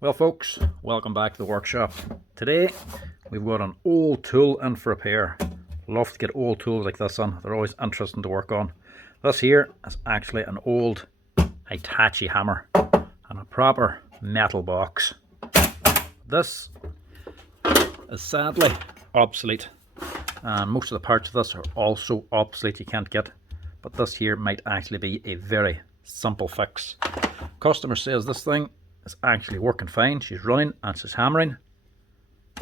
Well folks, welcome back to the workshop. Today we've got an old tool in for repair. Love to get old tools like this on, they're always interesting to work on. This here is actually an old Hitachi hammer and a proper metal box. This is sadly obsolete, and most of the parts of this are also obsolete, you can't get, but this here might actually be a very simple fix. Customer says this thing is actually working fine, she's running and she's hammering,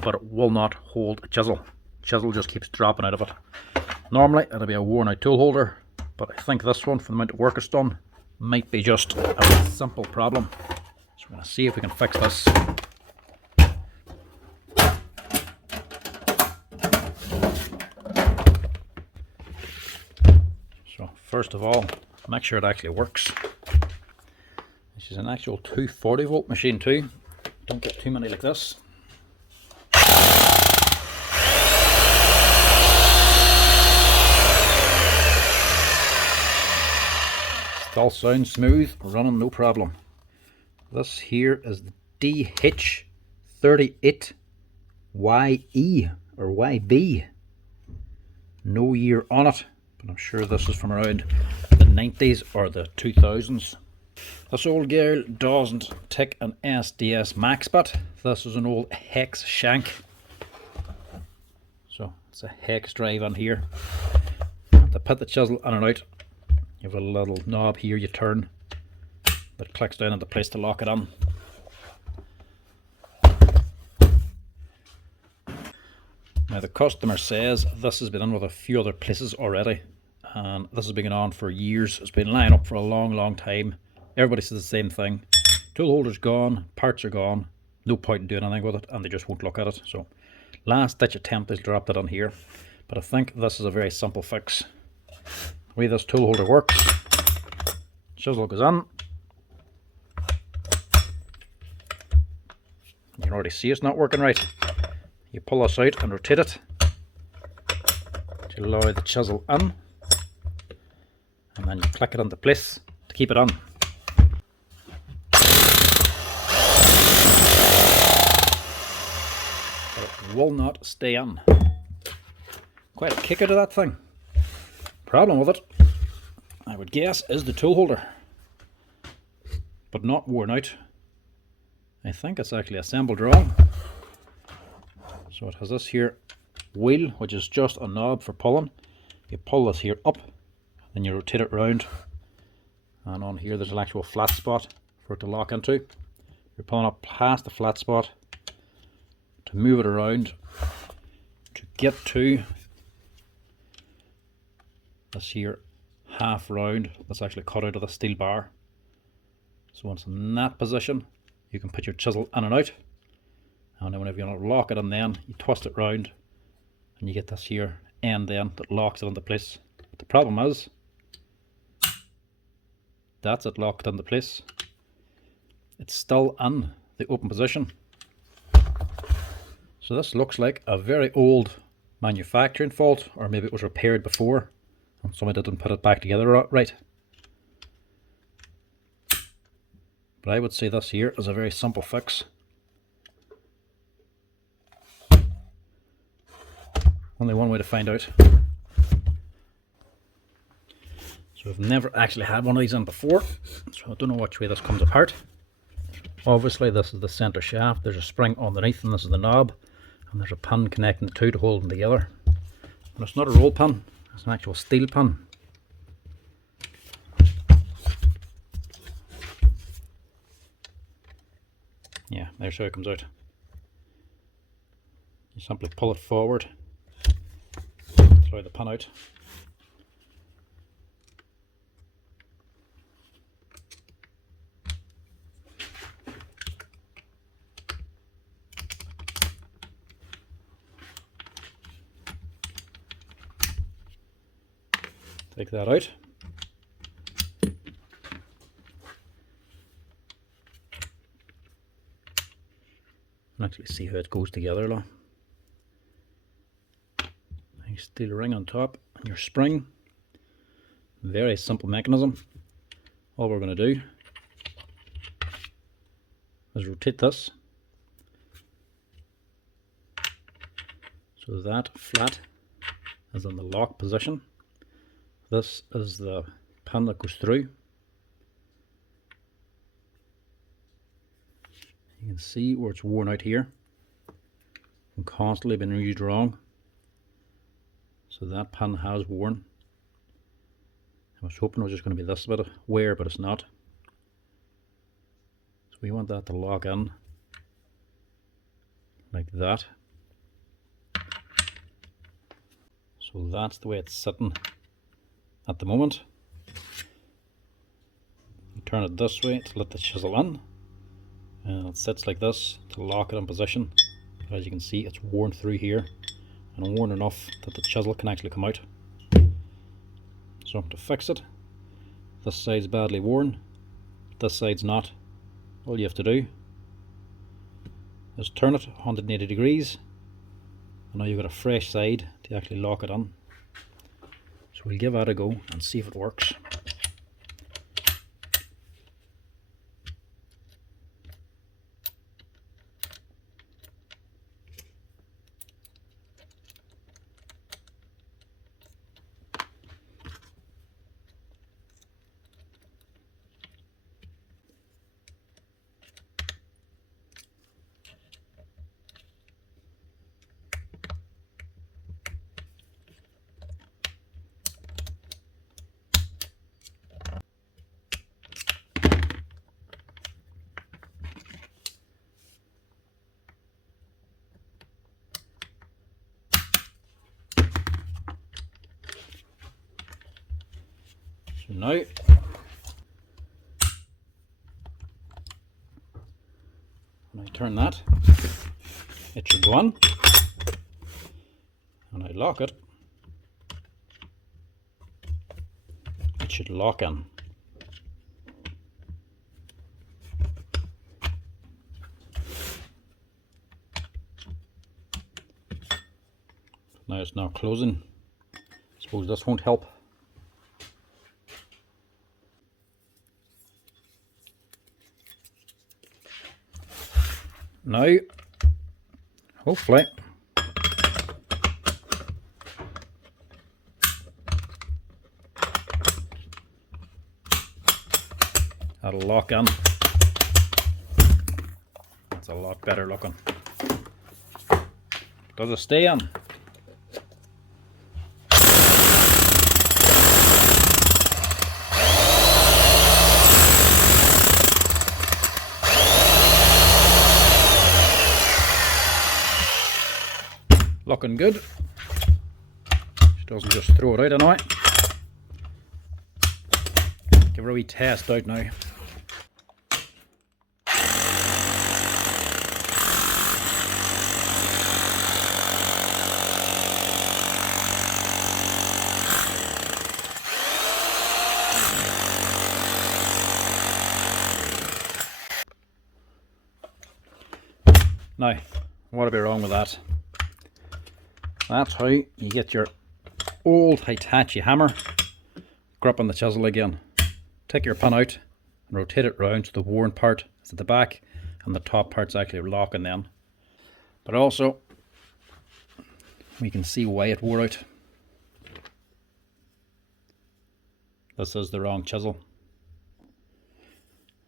but it will not hold a chisel. Chisel just keeps dropping out of it. Normally it'll be a worn out tool holder, but I think this one, for the amount of work it's done, might be just a simple problem. So we're going to see if we can fix this. So first of all, make sure it actually works. This is an actual 240 volt machine too. Don't get too many like this. Still sounds smooth, running no problem. This here is the DH38YE or YB. No year on it, but I'm sure this is from around the 90s or the 2000s. This old girl doesn't take an SDS max bit. This is an old hex shank. So it's a hex drive on here. To put the chisel in and out, you have a little knob here you turn that clicks down into place to lock it on. Now the customer says this has been in with a few other places already, and this has been going on for years. It's been lying up for a long time. Everybody says the same thing. Tool holder's gone, parts are gone, no point in doing anything with it, and they just won't look at it. So last ditch attempt is dropped it on here, but I think this is a very simple fix. The way this tool holder works, chisel goes in. You can already see it's not working right. You pull this out and rotate it to allow the chisel in, and then you click it into place to keep it on. But it will not stay on. Quite a kick out of that thing. Problem with it, I would guess, is the tool holder, but not worn out. I think it's actually assembled wrong. So it has this here wheel, which is just a knob for pulling. You pull this here up, then you rotate it round, and on here there's an actual flat spot for it to lock into. You're pulling up past the flat spot to move it around to get to this here half round that's actually cut out of the steel bar. So once in that position, you can put your chisel in and out, and then whenever you want to lock it in, then you twist it round and you get this here end then that locks it into place. But the problem is, that's it locked into place. It's still in the open position. So this looks like a very old manufacturing fault, or maybe it was repaired before and somebody didn't put it back together right. But I would say this here is a very simple fix. Only one way to find out. So I've never actually had one of these in before, so I don't know which way this comes apart. Obviously this is the center shaft, there's a spring underneath, and this is the knob, and there's a pin connecting the two to hold them together. And it's not a roll pin, it's an actual steel pin. Yeah, there's how it comes out. You simply pull it forward, throw the pin out. Take that out. And actually see how it goes together. Nice steel ring on top and your spring. Very simple mechanism. All we're going to do is rotate this so that flat is in the lock position. This is the pin that goes through. You can see where it's worn out here and constantly been used wrong. So that pin has worn. I was hoping it was just going to be this bit of wear, but it's not. So we want that to lock in like that. So that's the way it's sitting at the moment. You turn it this way to let the chisel in, and it sits like this to lock it in position. But as you can see, it's worn through here and worn enough that the chisel can actually come out. So to fix it, this side's badly worn, this side's not. All you have to do is turn it 180 degrees, and now you've got a fresh side to actually lock it in. So we'll give that a go and see if it works. So now when I turn that, it should go on, and I lock it, it should lock in. Now it's now closing. Suppose this won't help. Now, hopefully, that'll lock in. It's a lot better looking. Does it stay in? Looking good. She doesn't just throw it out anyway. Give her a wee test out now. Now, what'll be wrong with that? That's how you get your old Hitachi hammer grip on the chisel again. Take your pin out and rotate it round so the worn part is at the back and the top part's actually locking then. But also, we can see why it wore out. This is the wrong chisel.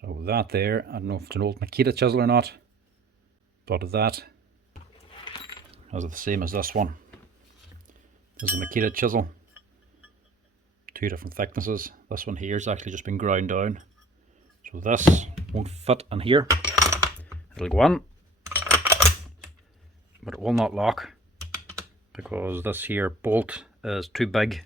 So that there, I don't know if it's an old Makita chisel or not, but that is the same as this one. This is a Makita chisel. Two different thicknesses. This one here has actually just been ground down. So this won't fit in here. It'll go in, but it will not lock because this here bolt is too big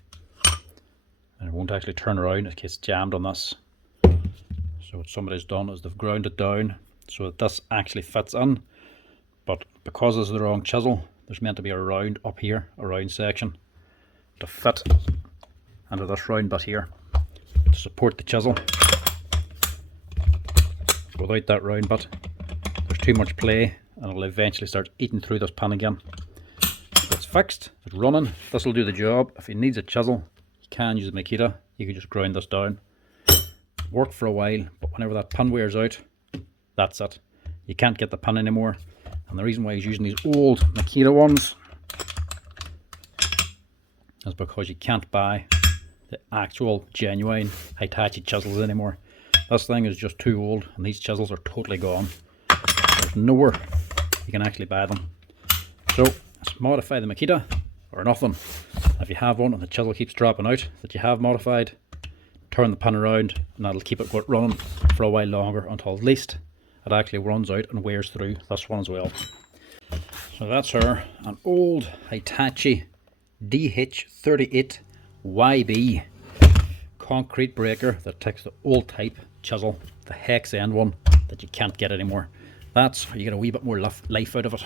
and it won't actually turn around. It gets jammed on this. So what somebody's done is they've ground it down so that this actually fits in, but because this is the wrong chisel, there's meant to be a round up here, a round section to fit into this round bit here to support the chisel. Without that round bit, there's too much play and it'll eventually start eating through this pan again. If it's fixed, if it's running, this will do the job. If it needs a chisel, you can use a Makita. You can just grind this down. Work for a while, but whenever that pan wears out, that's it. you can't get the pin anymore. And the reason why he's using these old Makita ones is because you can't buy the actual genuine Hitachi chisels anymore. This thing is just too old, and these chisels are totally gone. There's nowhere you can actually buy them. So let's modify the Makita or nothing. If you have one and the chisel keeps dropping out that you have modified, turn the pin around and that'll keep it running for a while longer, until at least it actually runs out and wears through this one as well. So that's an old Hitachi DH 38YB concrete breaker that takes the old type chisel, the hex end one that you can't get anymore. That's how you get a wee bit more life out of it.